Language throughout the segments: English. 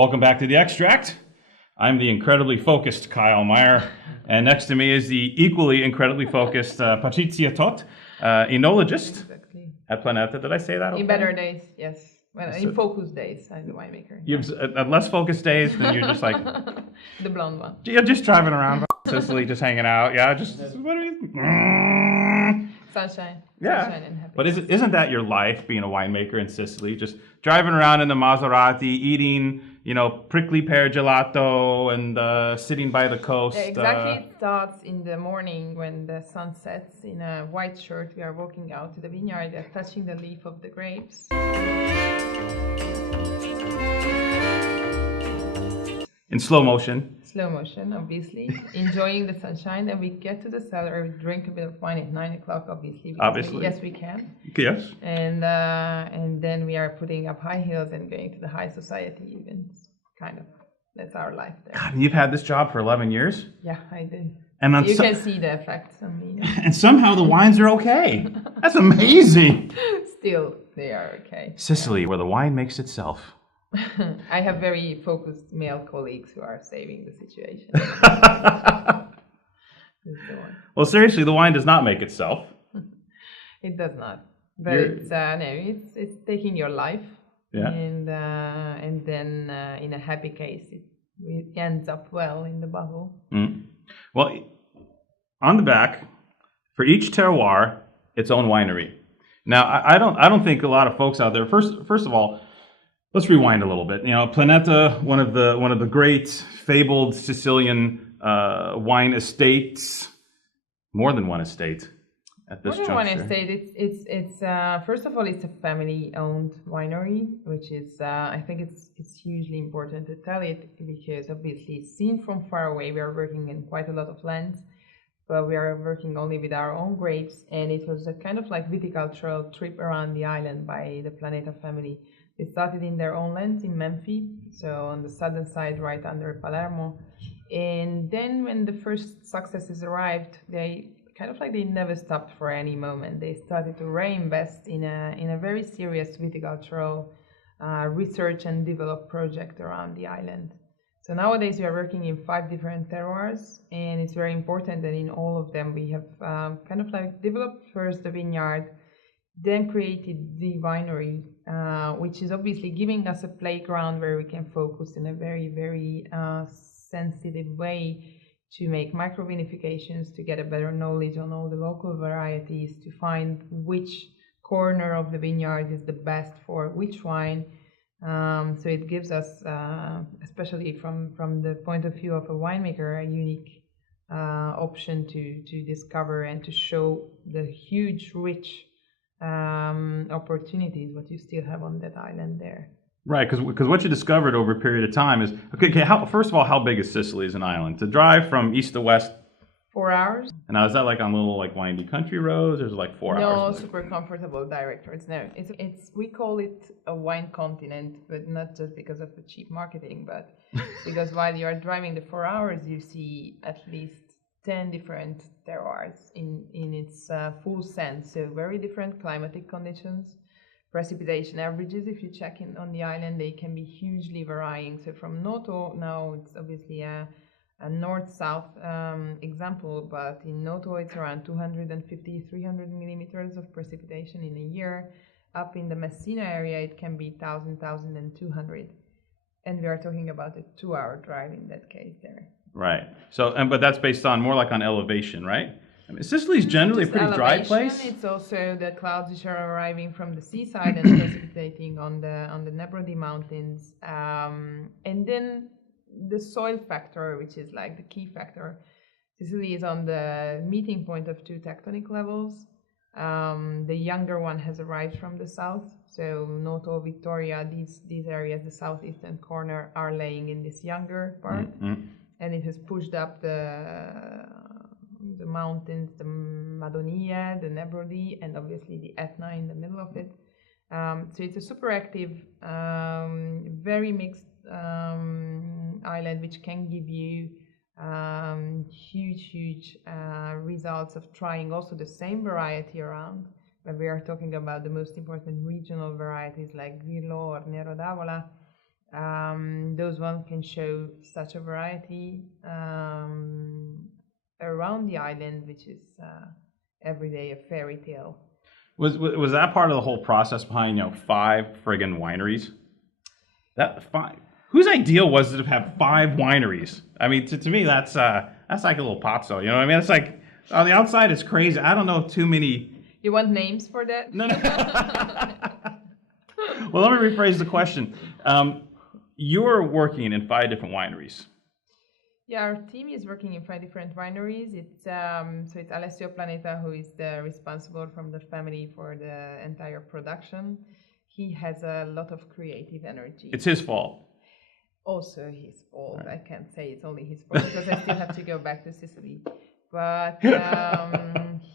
Welcome back to The Extract. I'm the incredibly focused Kyle Meyer, and next to me is the equally incredibly focused Patricia Tóth, Enologist at Planeta. Did I say that okay? In better days, yes. Well, in focus days, I'm the winemaker. You have at less focused days, then you're just like... the blonde one. You're just driving around Sicily, just hanging out. Yeah, just... What are you... Sunshine. Yeah. Sunshine and happiness. But isn't that your life, being a winemaker in Sicily? Just driving around in the Maserati, eating, prickly pear gelato and sitting by the coast. Yeah, exactly. It starts in the morning when the sun sets. In a white shirt, we are walking out to the vineyard. We are touching the leaf of the grapes. In slow motion. Slow motion, obviously. Enjoying the sunshine. Then we get to the cellar, we drink a bit of wine at 9 o'clock, obviously. Yes, we can. Yes. And then we are putting up high heels and going to the high society events. Kind of. That's our life there. God, you've had this job for 11 years? Yeah, I did. And you can see the effects on me. And somehow the wines are okay. That's amazing. Still, they are okay. Sicily, where the wine makes itself. I have very focused male colleagues who are saving the situation. Well, seriously, the wine does not make itself. It does not. But it's taking your life. Yeah. And then in a happy case, it ends up well in the bottle. Mm. Well, on the back, for each terroir, its own winery. Now, I don't think a lot of folks out there. First of all, let's rewind a little bit. Planeta, one of the great fabled Sicilian wine estates, more than one estate at this juncture. More than one estate. It's first of all, it's a family-owned winery, which is I think it's hugely important to tell it, because obviously seen from far away, we are working in quite a lot of lands, but we are working only with our own grapes, and it was a kind of like viticultural trip around the island by the Planeta family. They started in their own lands in Menfi, so on the southern side, right under Palermo. And then when the first successes arrived, they never stopped for any moment. They started to reinvest in a very serious viticultural research and develop project around the island. So nowadays we are working in 5 different terroirs, and it's very important that in all of them we have developed first the vineyard, then created the winery, which is obviously giving us a playground where we can focus in a very, very sensitive way to make microvinifications, to get a better knowledge on all the local varieties, to find which corner of the vineyard is the best for which wine. So it gives us, especially from the point of view of a winemaker, a unique option to discover and to show the huge, rich opportunities what you still have on that island there. Right, because what you discovered over a period of time is first of all, how big is Sicily as an island? To drive from east to west, 4 hours. And now is that like on little windy country roads, or is it like 4 hours? No, super comfortable direct roads. No, it's we call it a wine continent, but not just because of the cheap marketing, but because while you are driving the 4 hours, you see at least 10 different terroirs in its full sense. So very different climatic conditions. Precipitation averages, if you check in on the island, they can be hugely varying. So from Noto, now it's obviously a north-south example, but in Noto it's around 250, 300 millimeters of precipitation in a year. Up in the Messina area, it can be 1,000, 1,200. And we are talking about a 2-hour drive in that case there. Right. So, but that's based on more like on elevation, right? I mean, Sicily's generally a pretty dry place. It's also the clouds which are arriving from the seaside and precipitating on the Nebrodi mountains, and then the soil factor, which is like the key factor. Sicily is on the meeting point of 2 tectonic levels. The younger one has arrived from the south, so Noto, Vittoria, these areas, the southeastern corner, are laying in this younger part, and it has pushed up the mountains, the Madonia, the Nebrodi, and obviously the Etna in the middle of it. So it's a super active, very mixed island, which can give you huge results of trying also the same variety around. But we are talking about the most important regional varieties like Grillo or Nero d'Avola. Those ones can show such a variety around the island, which is every day a fairy tale. Was that part of the whole process behind 5 friggin' wineries? That 5. Whose idea was it to have 5 wineries? I mean, to me, that's like a little pozzo. You know what I mean? It's like on the outside, it's crazy. I don't know too many. You want names for that? No. Well, let me rephrase the question. You're working in 5 different wineries. Yeah, our team is working in 5 different wineries. It's Alessio Planeta who is responsible from the family for the entire production. He has a lot of creative energy. It's his fault. Also his fault. Right. I can't say it's only his fault because I still have to go back to Sicily. But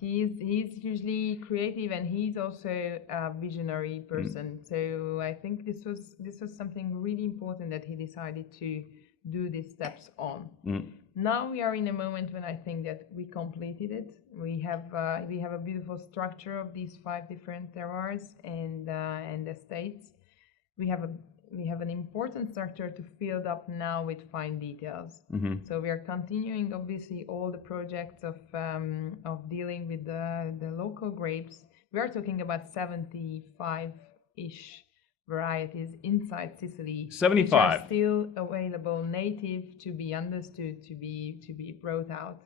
he's hugely creative, and he's also a visionary person. So I think this was something really important that he decided to do these steps on. Now we are in a moment when I think that we completed it. We have a beautiful structure of these 5 different terroirs and estates. We have an important structure to fill up now with fine details. So we are continuing, obviously, all the projects of dealing with the local grapes. We are talking about 75-ish varieties inside Sicily, 75, which are still available, native, to be understood, to be brought out.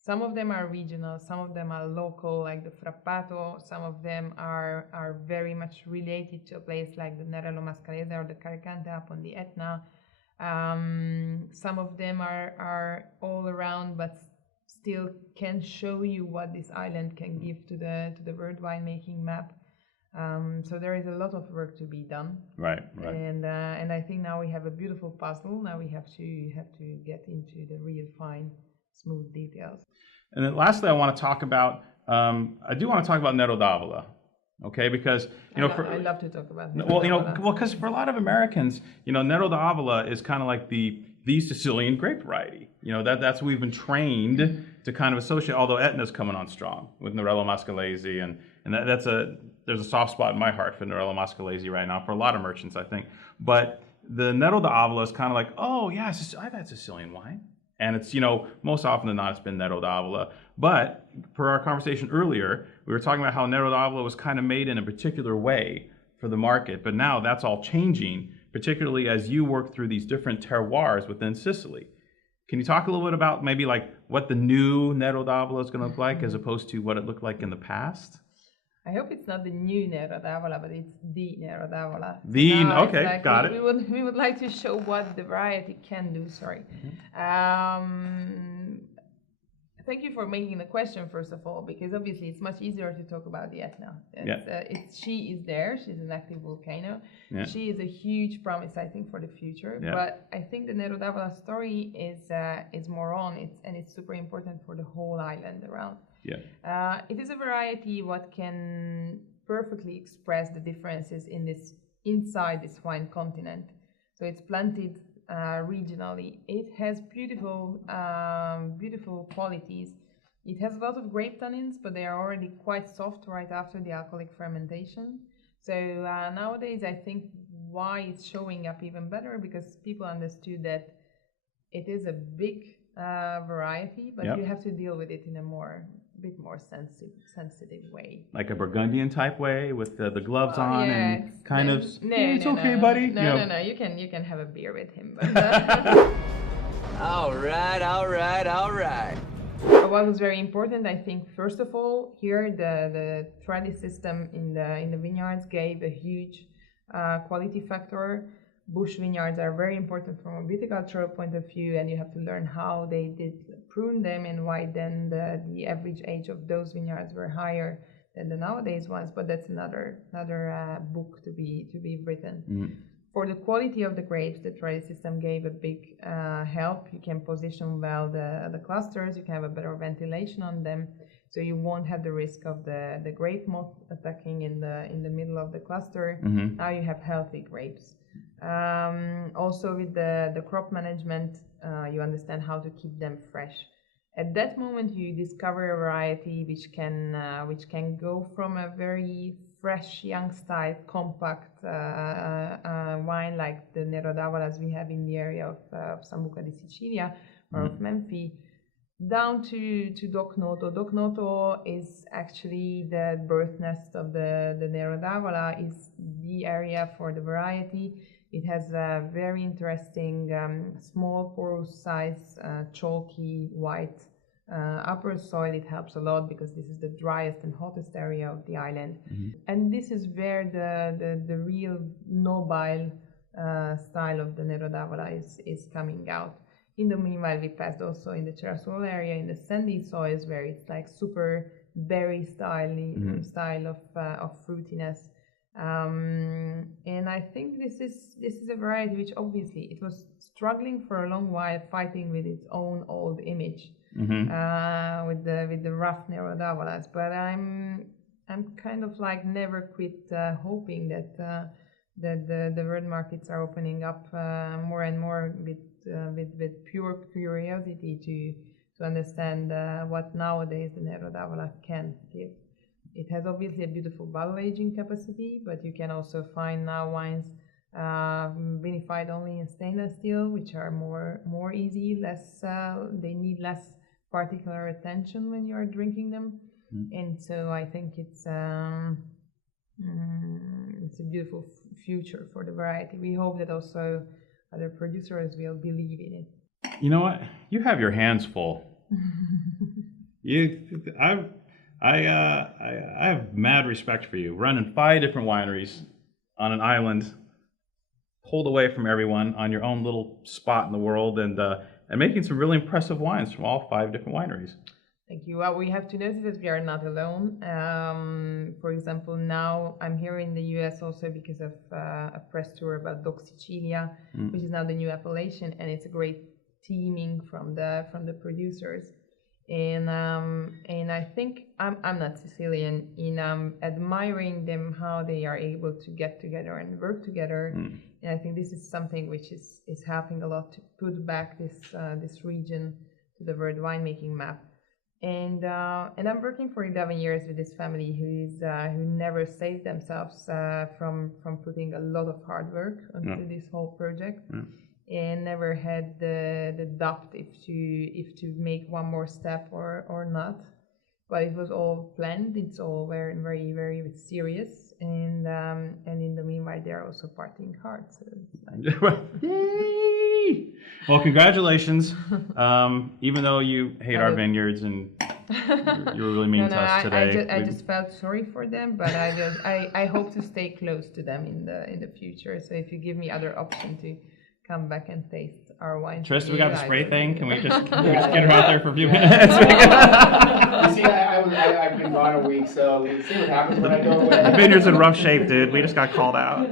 Some of them are regional, some of them are local, like the Frappato. Some of them are very much related to a place like the Nerello Mascalese or the Caricante up on the Etna. Some of them are all around, but still can show you what this island can give to the world winemaking map. So there is a lot of work to be done. Right. And I think now we have a beautiful puzzle. Now we have to get into the real fine, smooth details. And then lastly, I want to talk about, I do want to talk about Nero d'Avola, okay? Because, I love to talk about Nero d'Avola. Because for a lot of Americans, Nero d'Avola is kind of like the Sicilian grape variety. That's what we've been trained to kind of associate, although Etna's coming on strong with Nerello Mascalese, and there's a soft spot in my heart for Nerello Mascalese right now, for a lot of merchants, I think. But the Nero d'Avola is kind of like, oh yeah, I've had Sicilian wine. And it's, most often than not, it's been Nero d'Avola. But per our conversation earlier, we were talking about how Nero d'Avola was kind of made in a particular way for the market. But now that's all changing, particularly as you work through these different terroirs within Sicily. Can you talk a little bit about maybe like what the new Nero d'Avola is going to look like as opposed to what it looked like in the past? I hope it's not the new Nero d'Avola, but it's the Nero d'Avola. Okay, like got it. We would like to show what the variety can do. Sorry. Thank you for making the question, first of all, because obviously it's much easier to talk about the Etna. She is there. She's an active volcano. Yeah. She is a huge promise, I think, for the future. Yeah. But I think the Nero d'Avola story is more on it, and it's super important for the whole island around. Yeah. It is a variety what can perfectly express the differences inside this wine continent. So it's planted regionally. It has beautiful qualities. It has a lot of grape tannins, but they are already quite soft right after the alcoholic fermentation. So nowadays, I think why it's showing up even better, because people understood that it is a big variety, but you have to deal with it in a bit more sensitive way. Like a Burgundian type way with the gloves on and kind of. It's okay, buddy. No. You can have a beer with him. But, all right. What was very important, I think, first of all, here the trellis system in the vineyards gave a huge quality factor. Bush vineyards are very important from a viticultural point of view, and you have to learn how they did prune them and why then the average age of those vineyards were higher than the nowadays ones. But that's another book to be written. Mm. For the quality of the grapes, the trellis system gave a big help. You can position well the clusters. You can have a better ventilation on them, so you won't have the risk of the grape moth attacking in the middle of the cluster. Mm-hmm. Now you have healthy grapes. Also with the crop management, you understand how to keep them fresh. At that moment, you discover a variety which can go from a very fresh, young style, compact wine like the Nero d'Avolas we have in the area of Sambuca di Sicilia or of Menfi, down to Doc Noto. Doc Noto is actually the birth nest of the Nero d'Avola, is the area for the variety. It has a very interesting small porous size, chalky white upper soil. It helps a lot because this is the driest and hottest area of the island. And this is where the real nobile style of the Nero d'Avola is coming out. In the meanwhile, we passed also in the Cerasuolo area in the sandy soils where it's like super berry style of fruitiness. And I think this is a variety which obviously it was struggling for a long while, fighting with its own old image, with the rough Nero d'Avolas. But I'm kind of like never quit hoping that the world markets are opening up more and more with pure curiosity to understand what nowadays the Nero d'Avola can give. It has obviously a beautiful bottle aging capacity, but you can also find now wines vinified only in stainless steel, which are more easy, less they need less particular attention when you are drinking them. And so I think it's a beautiful future for the variety. We hope that also other producers will believe in it. You know what? You have your hands full. I have mad respect for you. Running 5 different wineries on an island, pulled away from everyone on your own little spot in the world, and making some really impressive wines from all 5 different wineries. Thank you. Well, we have to notice that we are not alone. For example, now I'm here in the US also because of a press tour about Doc Sicilia, which is now the new appellation, and it's a great teaming from the producers. And I think I'm not Sicilian in admiring them, how they are able to get together and work together. And I think this is something which is helping a lot to put back this region to the world winemaking map. And I'm working for 11 years with this family who never saved themselves from putting a lot of hard work into this whole project. And never had the doubt if to make one more step or not. But it was all planned. It's all very, very, very serious. And in the meanwhile, they're also partying hard. So it's like... Yay! Well, congratulations. Even though you hate our vineyards and you were really mean to us today. I just felt sorry for them, but I hope to stay close to them in the future. So if you give me other option to come back and taste our wine. Tristan, we got the spray thing. Can we just get her out there for a few minutes? You see, I've been gone a week, so you see what happens when I go away. The vineyard's in rough shape, dude. We just got called out.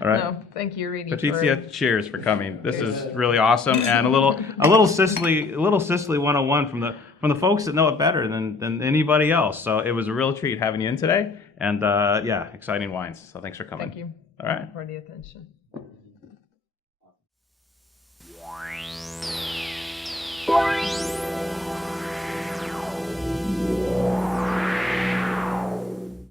All right. No, thank you, really. Patricia, cheers for coming. This is really awesome, and a little Sicily 101 from the folks that know it better than anybody else. So it was a real treat having you in today, and exciting wines. So thanks for coming. Thank you. All right. For the attention. Wine.